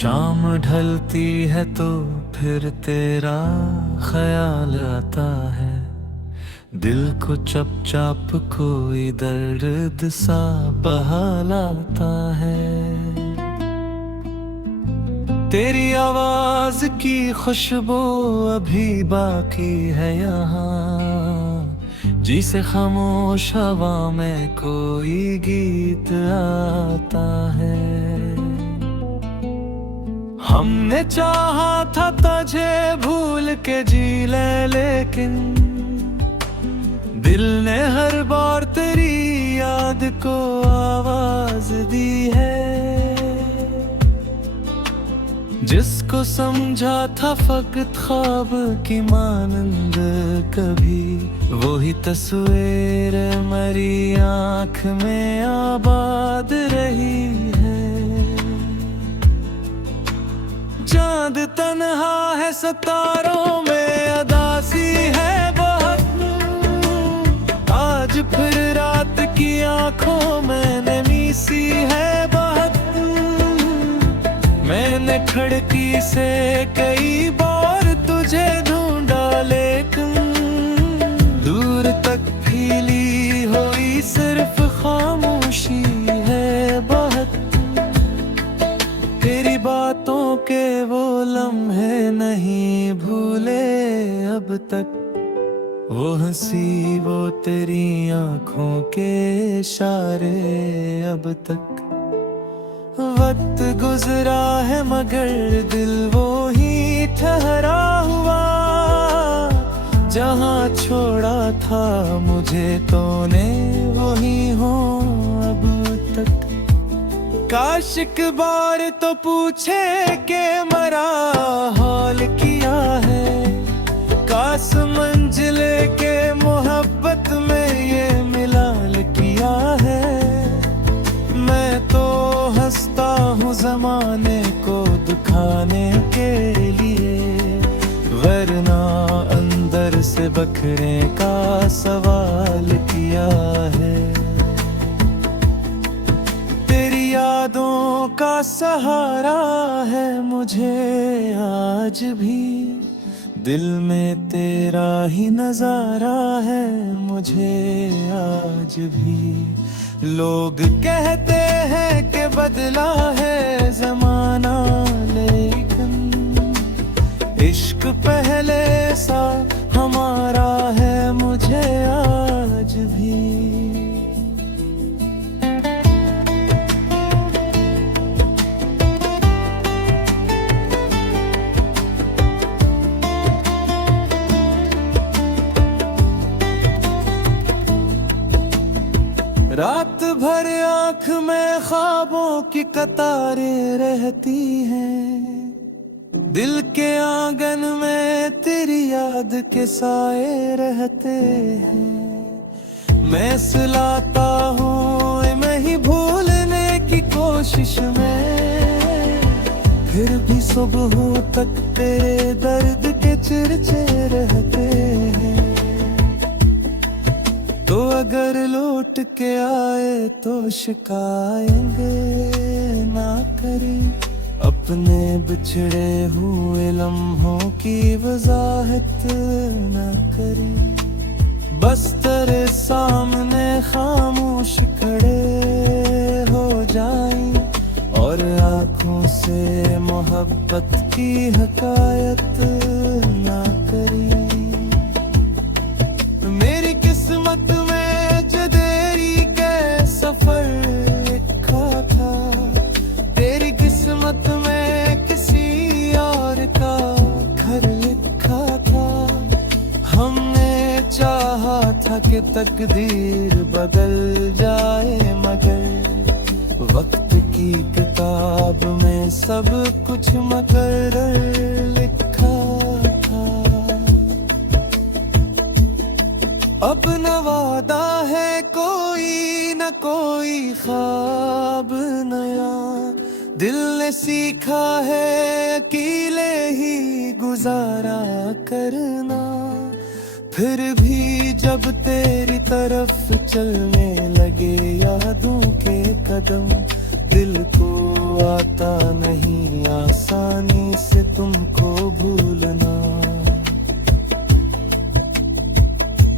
शाम ढलती है तो फिर तेरा ख्याल आता है, दिल को चपचाप कोई दर्द सा बहलाता है। तेरी आवाज की खुशबू अभी बाकी है यहाँ, जिसे खामोश हवा में कोई गीत आता है। हमने चाहा था तुझे भूल के जी ले, लेकिन दिल ने हर बार तेरी याद को आवाज दी है। जिसको समझा था फकत ख्वाब की मानंद कभी, वही तस्वीर मेरी आँख में आबाद रही है। चांद तन्हा है सितारों में अदासी है बहुत, आज फिर रात की आंखों में नमी सी है बहुत। मैंने खिड़की से कई बार तुझे ढूंढा, लेकिन दूर तक फैली हुई सिर्फ खामोशी है बहुत। तेरी बातों के वो लम्हे नहीं भूले अब तक, वो हंसी वो तेरी आंखों के इशारे अब तक। वक्त गुजरा है मगर दिल वो ही ठहरा हुआ, जहाँ छोड़ा था मुझे तूने वही हो अब तक। काश एक बार तो पूछे के मरा हाल किया है, काश मंजिले के मोहब्बत में ये मिलाल किया है। मैं तो हंसता हूँ जमाने को दुखाने के लिए, वरना अंदर से बखरे का सवाल किया है। तेरी यादों का सहारा है मुझे आज भी, दिल में तेरा ही नजारा है मुझे आज भी। लोग कहते हैं कि बदला है जमाना, लेकिन इश्क पहले सा हमारा है मुझे आज भी। रात भर आँख में ख्वाबों की कतारें रहती हैं, दिल के आंगन में तेरी याद के साए रहते हैं। मैं सुलाता हूँ मैं ही भूलने की कोशिश में, फिर भी सुबह तक तेरे दर्द के चिरचे रहते हैं। तो अगर लौट के आए तो शिकायेंगे ना करी, अपने बिछड़े हुए लम्हों की वजाहत ना करी। बस तेरे सामने खामोश खड़े हो जाएं और आँखों से मोहब्बत की हकायत ना करी। मेरी किस्मत में जो देरी के सफर लिखा था, तेरी किस्मत में किसी और का घर लिखा था। हमने चाहा था कि तकदीर बदल जाए, मगर वक्त की किताब में सब कुछ मकर्रर लिखा था। अब न वादा है कोई न कोई ख्वाब नया, दिल ने सीखा है अकेले ही गुजारा करना। फिर भी जब तेरी तरफ चलने लगे यादों के कदम, दिल को आता नहीं आसानी से तुमको भूलना।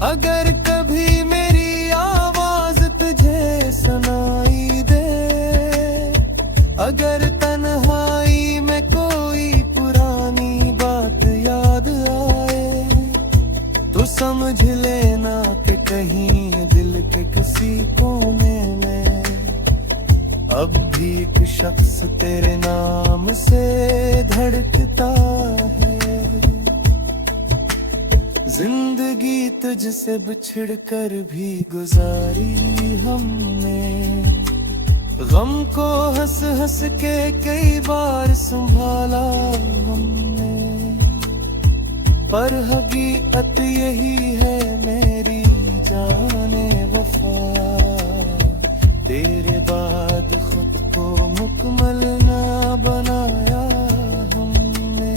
अगर कभी मेरी आवाज तुझे सुनाई दे, अगर तन्हाई में कोई पुरानी बात याद आए, तो समझ लेना कि कहीं दिल के किसी कोने में अब भी एक शख्स तेरे नाम से धड़कता है। जिंदगी तुझसे बिछड़ कर भी गुजारी हमने, गम को हंस हंस के कई बार संभाला हमने, पर हकीकत यही है मेरी जाने वफा, तेरे बाद खुद को मुकम्मल ना बनाया हमने।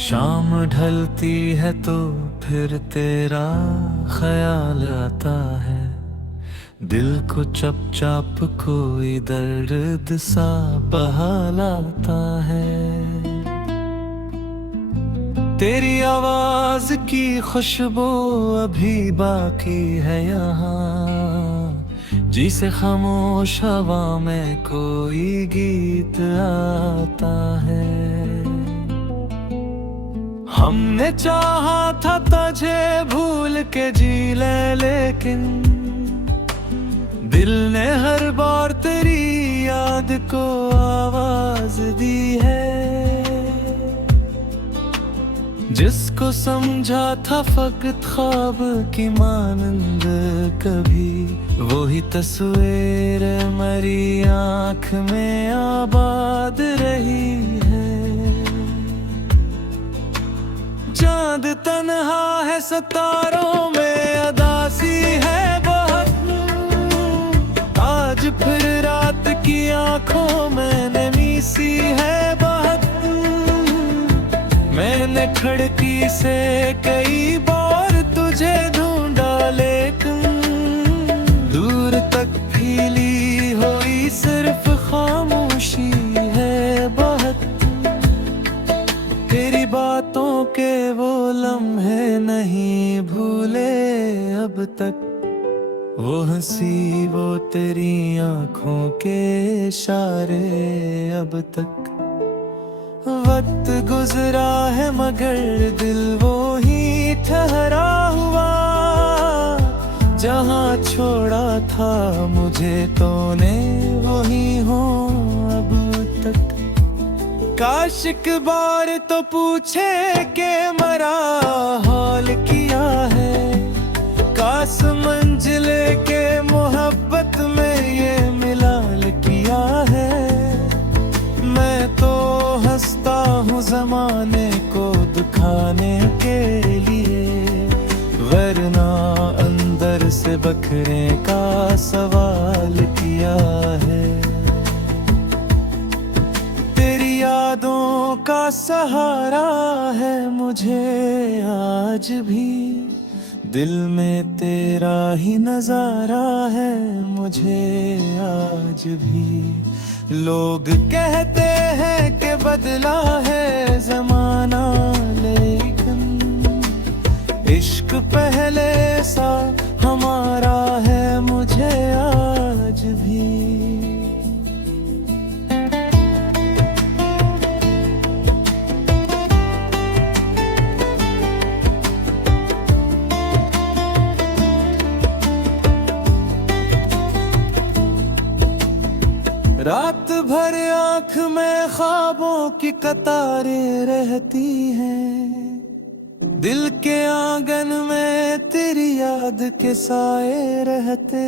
शाम ढलती है तो फिर तेरा ख्याल आता है, दिल को चपचाप कोई दर्द सा बहलाता है। तेरी आवाज की खुशबू अभी बाकी है यहाँ, जिसे खामोश हवा में कोई गीत आता है। हमने चाहा था तुझे भूल के जी ले, लेकिन दिल ने हर बार तेरी याद को आवाज दी है। जिसको समझा था फकत ख्वाब की मानंद कभी, वही तस्वीर मेरी आँख में आबाद रही है। चांद तन्हा है सितारों में अदासी है बहुत, आज फिर रात की आंखों में नमी सी है बहुत। मैंने खिड़की से कई बार तुझे ढूंढा, लेकिन दूर तक फैली हुई सिर्फ खामोशी है बहुत। तेरी बातों के वो लम्हे नहीं भूले अब तक, वो हंसी वो तेरी आंखों के इशारे अब तक। वक्त गुजरा है मगर दिल वो ही ठहरा हुआ, जहाँ छोड़ा था मुझे तूने वही हो अब तक। काश एक बार तो पूछे के मरा हाल किया है, काश मंजिले के मोहब्बत में ये मिलाल किया है। मैं तो हंसता हूँ जमाने को दुखाने के लिए, वरना अंदर से बखरे का सवाल किया है। तेरी यादों का सहारा है मुझे आज भी, दिल में तेरा ही नजारा है मुझे आज भी। लोग कहते हैं कि बदला है जमाना, लेकिन इश्क पहले सा हमारा है मुझे आज भी। रात भर आँख में ख्वाबों की कतारें रहती हैं, दिल के आंगन में तेरी याद के साए रहते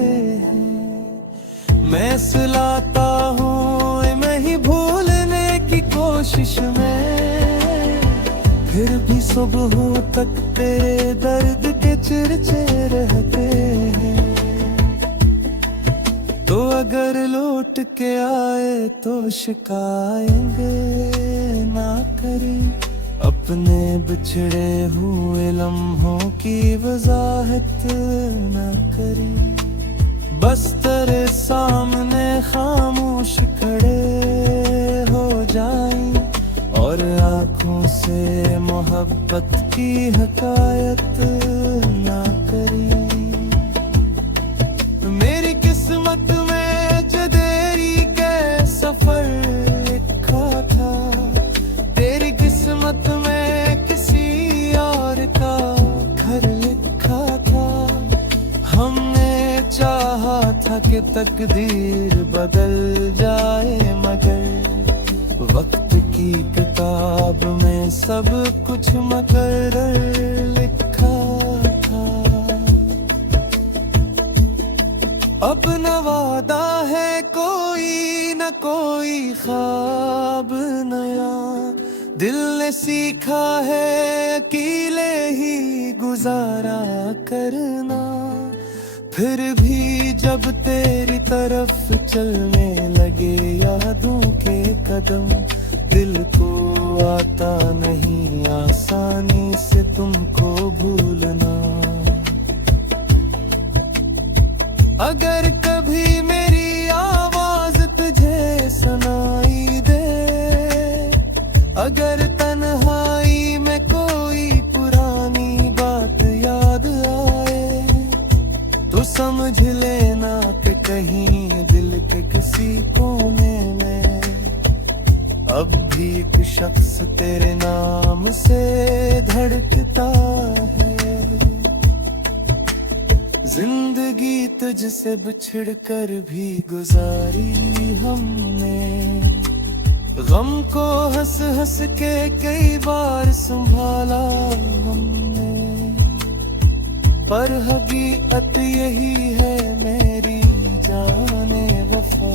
हैं। मैं सुलाता हूँ मैं ही भूलने की कोशिश सुबह तक तेरे दर्द के चर्चे रहते हैं। तो अगर लौट के आए तो शिकायेंगे ना करी, अपने बिछड़े हुए लम्हों की वजाहत ना करी। बस तेरे सामने खामोश खड़े हो जाएं और आँखों से मोहब्बत की हकायत ना करी। मेरी किस्मत में जो देरी के सफर लिखा था, तेरी किस्मत में किसी और का घर लिखा था। हमने चाहा था कि तकदीर बदल जाए, मगर वक्त की किताब में सब कुछ मुकर्रर लिखा था। अब न वादा है कोई न कोई ख्वाब नया, दिल ने सीखा है अकेले ही गुजारा करना। फिर भी जब तेरी तरफ चलने लगे यादों के कदम, दिल को आता नहीं आसानी से तुमको भूलना। अगर कभी मेरी आवाज तुझे सुनाई दे, अगर तन्हाई में कोई पुरानी बात याद आए, तो समझ लेना कि कहीं दिल के किसी कोने में अब भी एक शख्स तेरे नाम से धड़कता है। जिंदगी तुझसे बिछड़ कर भी गुजारी हमने, गम को हंस हंस के कई बार संभाला हमने। पर हकीकत यही है मेरी जाने वफा,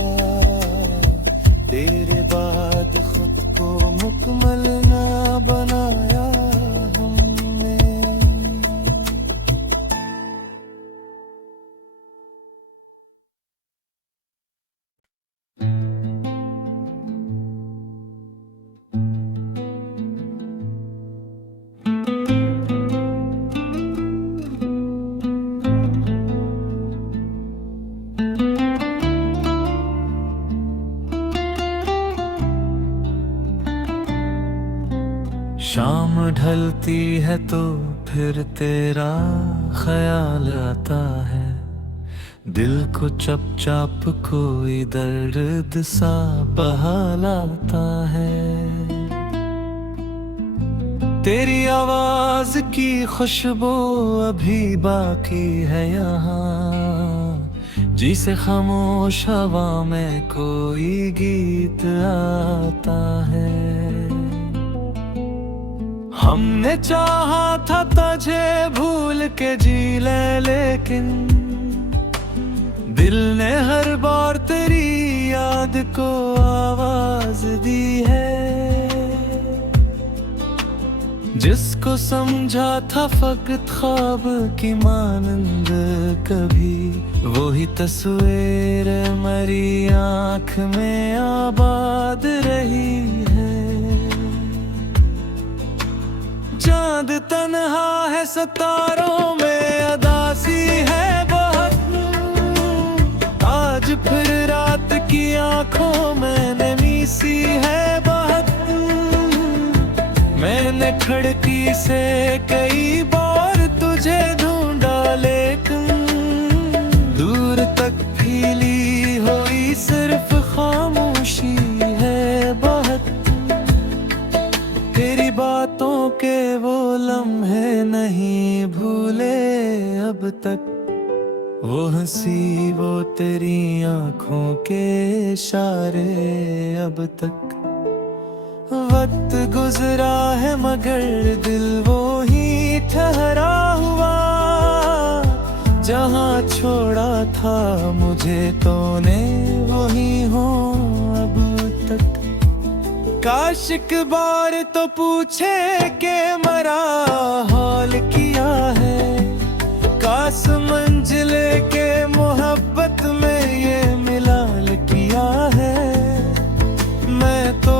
तेरे बाद खुद को मुकम्मल ना बनाया हमने। शाम ढलती है तो फिर तेरा ख्याल आता है, दिल को चपचाप कोई दर्द सा बहलाता है। तेरी आवाज की खुशबू अभी बाकी है यहाँ, जिसे खामोश हवा में कोई गीत आता है। हमने चाहा था तुझे भूल के जी ले, लेकिन दिल ने हर बार तेरी याद को आवाज दी है। जिसको समझा था फकत ख्वाब की मानंद कभी, वही तस्वीर मेरी आँख में आबाद रही है। चांद तन्हा है सितारों में अदासी है बहुत, आज फिर रात की आंखों में नमी सी है बहुत। मैंने खिड़की से कई बार तुझे ढूंढा, लेकिन दूर तक फैली हुई सिर्फ खामोशी है बहुत। तेरी बातों के वो लम्हे नहीं भूले अब तक, वो हंसी वो तेरी आंखों के इशारे अब तक। वक्त गुजरा है मगर दिल वो ही ठहरा हुआ, जहाँ छोड़ा था मुझे तूने वही हो अब तक। काश एक बार तो पूछे के मरा हाल किया है, काश मंजिले के मोहब्बत में ये मिलाल किया है। मैं तो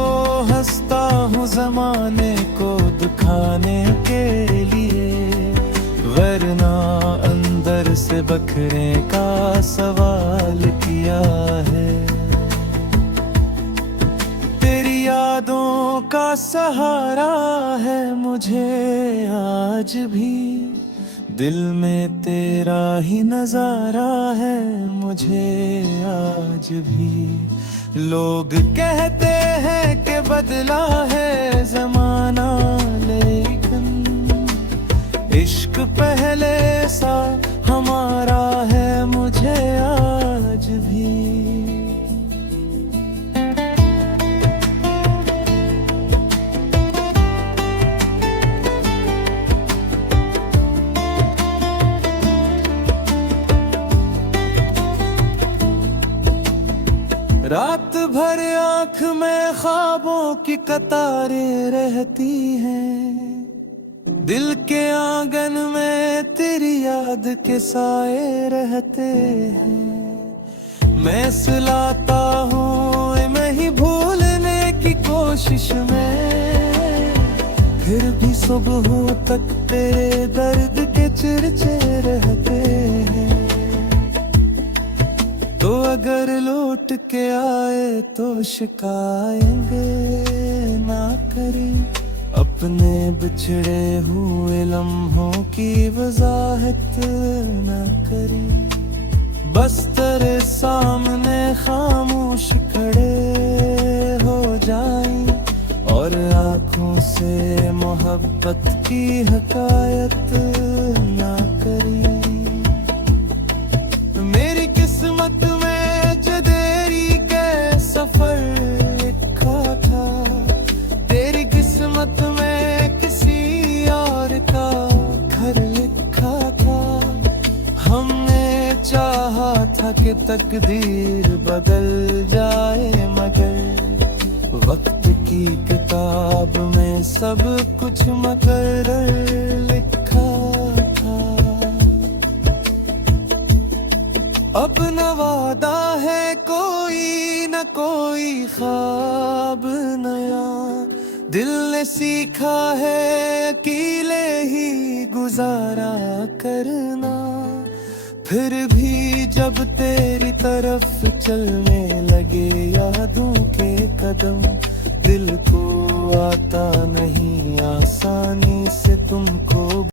हंसता हूँ जमाने को दुखाने के लिए, वरना अंदर से बखरे का सवाल किया है। तेरी यादों का सहारा है मुझे आज भी, दिल में तेरा ही नजारा है मुझे आज भी। लोग कहते हैं कि बदला है जमाना, लेकिन इश्क पहले सा हमारा है मुझे आज भी। रात भर आँख में ख्वाबों की कतारें रहती हैं, दिल के आंगन में तेरी याद के साए रहते हैं। मैं सुलाता हूँ मैं ही भूलने की कोशिश में, फिर भी सुबह तक तेरे दर्द के चिरचे रहते हैं। तो अगर लौट के आए तो शिकायेंगे ना करी, अपने बिछड़े हुए लम्हों की वजाहत ना करी। बस तेरे सामने खामोश खड़े हो जाएं और आँखों से मोहब्बत की हकायत ना करी। मेरी किस्मत में जदेरी के सफर लिखा था, तेरी किस्मत में किसी और का घर लिखा था। हमने चाहा था कि तकदीर बदल जाए, मगर वक्त की किताब में सब कुछ मकर्रर लिखा था। अब न वादा है कोई न कोई ख्वाब नया, दिल ने सीखा है अकेले ही गुजारा करना। फिर भी जब तेरी तरफ चलने लगे यादों के कदम, दिल को आता नहीं आसानी से तुमको